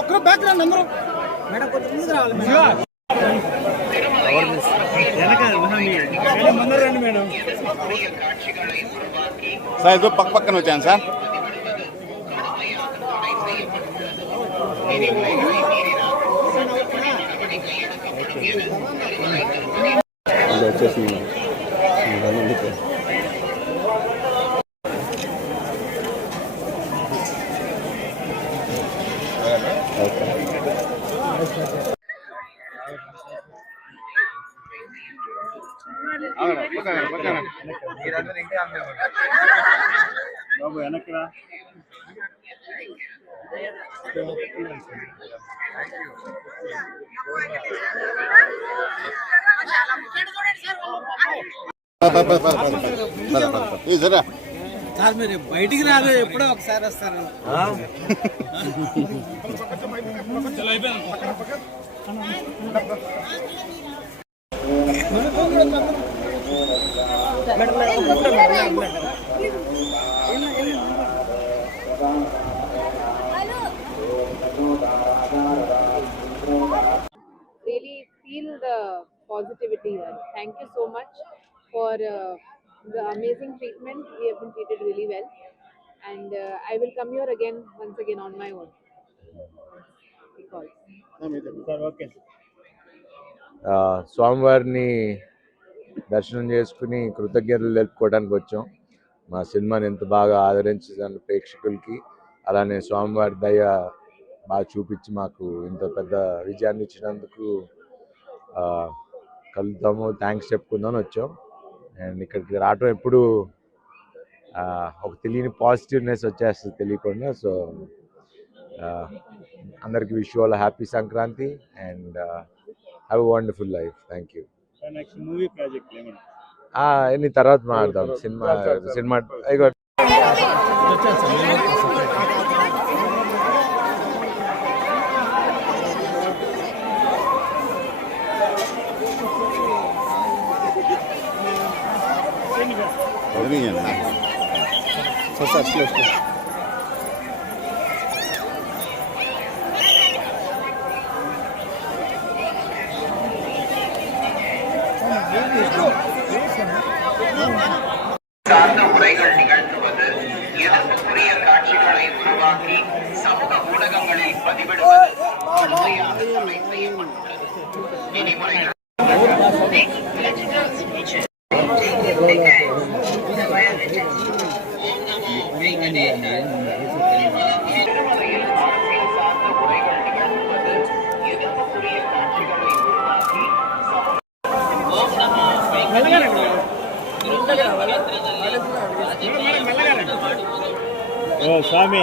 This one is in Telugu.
ఒక్కరు బ్యాక్గ్రౌండ్ అందరూ మేడం కొంచెం ముందుకు రావాలి మేడం. సార్ ఇదో పక్క పక్కన వచ్చాను సార్. వచ్చేసి బాబు వెనక్కి రా. సార్ మీరు బయటికి రాదు, ఎప్పుడో ఒకసారి వస్తారు. Really feel the positivity here. Thank you so much for the amazing treatment. We have been treated really well, and I will come here again once again on my own. స్వామివారిని దర్శనం చేసుకుని కృతజ్ఞతలు తెలుపుకోవడానికి వచ్చాం. మా సినిమాని ఎంత బాగా ఆదరించిన ప్రేక్షకులకి, అలానే స్వామివారి దయ బాగా చూపించి మాకు ఇంత పెద్ద విజయాన్ని ఇచ్చినందుకు కలుద్దాము, థ్యాంక్స్ చెప్పుకుందామని వచ్చాం. అండ్ ఇక్కడికి రావటం ఎప్పుడు ఒక తెలియని పాజిటివ్నెస్ వచ్చేస్తుంది తెలియకుండా. సో అందరికి wish you all happy Sankranti and have a wonderful life. Thank you. ఎన్ని తర్వాత మాట్లాడదాం. సినిమా சார்ந்த உரைகள் நிகழ்த்துவது, எதிர்ப்புக்குரிய காட்சிகளை உருவாக்கி சமூக ஊடகங்களில் பதிவிடுவது முழுமையாக தடை செய்யப்பட்டுள்ளது. விதிமுறைகள் స్వామి